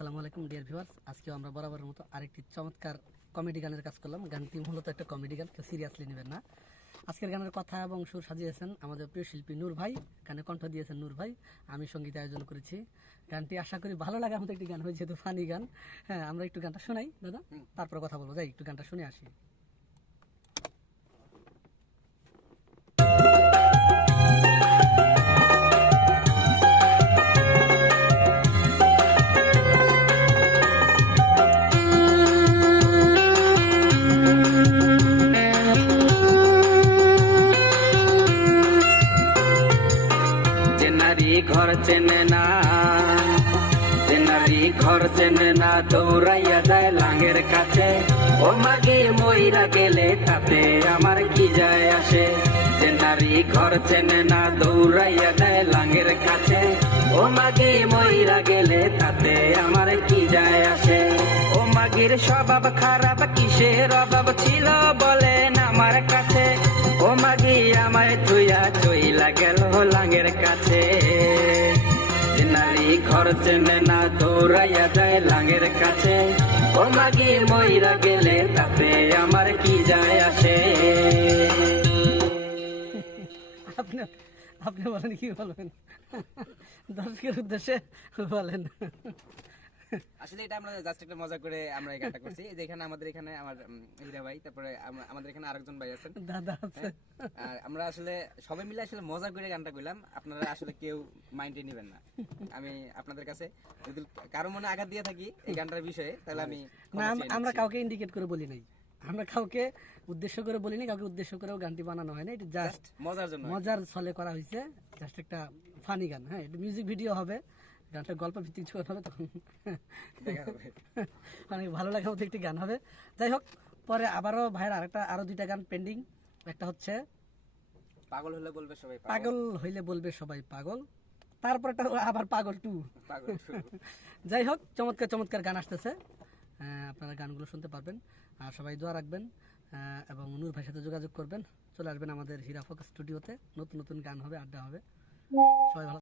আসসালামু আলাইকুম dear viewers আজকেও আমরা বরাবরের মতো আরেকটি চমৎকার কমেডি গানের কাজ করলাম। গানটি মূলত একটা কমেডি গান কেউ সিরিয়াসলি নেবেন না। আজকের গানের কথা এবং সুর সাজিয়েছেন আমাদের প্রিয় শিল্পী নূর ভাই গানে কণ্ঠ দিয়েছেন নূর ভাই। আমি সংগীত আয়োজন করেছি। গানটি আশা করি ভালো লাগে আমাদের একটি গান হয়েছে যেহেতু ফানি গান। হ্যাঁ আমরা একটু গানটা শোনাই দাদা। তারপর কথা বলব। যাই একটু গানটা শুনে আসি। ঘর চেনে না। যে নারী ঘর চেনে না, দৌড়াইয়া যায় লাঙের কাছে। ও মাগে মইরা গেলে তাতে আমার কি যায় আসে? যে নারী ঘর চেনে না, দৌড়াইয়া যায় লাঙের কাছে। ও মাগে মইরা গেলে তাতে আমার কি যায় আসে? ও মাগির স্বভাব খারাপ, কিসের অভাব ছিল বলেন আমার কাছে? মাগি আমায় থুইয়া চইলা গেল লাঙের কাছে। নারী ঘর চেনে না দৌড়াইয়া যায় লাঙের কাছে। ও মাগি মইরা গেলে তাতে আমার কি যায় আসে? আপনি আপনি বলেন কি বলবেন দর্শকের উদ্দেশ্যে বলেন। আসলে এটা আমরা জাস্ট একটা মজা করে আমরা এই গানটা করছি। যেখানে আমাদের এখানে আমার হীরা ভাই তারপরে আমাদের এখানে আরেকজন ভাই আছেন। দাদা আছে। আর আমরা আসলে সবাই মিলে আসলে মজা করে গানটা কইলাম আপনারা আসলে কেউ মাইন্ডে নেবেন না। আমি আপনাদের কাছে যদি কারও মনে আঘাত দিয়ে থাকি এই গানটার বিষয়ে তাহলে আমি আমরা কাউকে ইন্ডিকেট করে বলি নাই। আমরা কাউকে উদ্দেশ্য করে বলিনি কাউকে উদ্দেশ্য করেও গানটি বানানো হয় না এটা জাস্ট মজার জন্য মজার ছলে করা হয়েছে। জাস্ট একটা ফানি গান হ্যাঁ এটা মিউজিক ভিডিও হবে। গানটা গল্প ভিত্তিক যখন হবে তখন অনেক ভালো লাগার মতো একটি গান হবে। যাই হোক পরে আবারও ভাইয়ের আরেকটা আরও দুইটা গান পেন্ডিং একটা হচ্ছে পাগল হলে বলবে সবাই পাগল। হইলে বলবে সবাই পাগল। তারপরটা আবার পাগল টু। যাই হোক চমৎকার চমৎকার গান আসতেছে। আপনারা গানগুলো শুনতে পারবেন। আর সবাই দোয়া রাখবেন এবং নূর ভাইয়ের সাথে যোগাযোগ করবেন। চলে আসবেন আমাদের হীরা ফোকাস স্টুডিওতে। নতুন নতুন গান হবে আড্ডা হবে। সবাই ভালো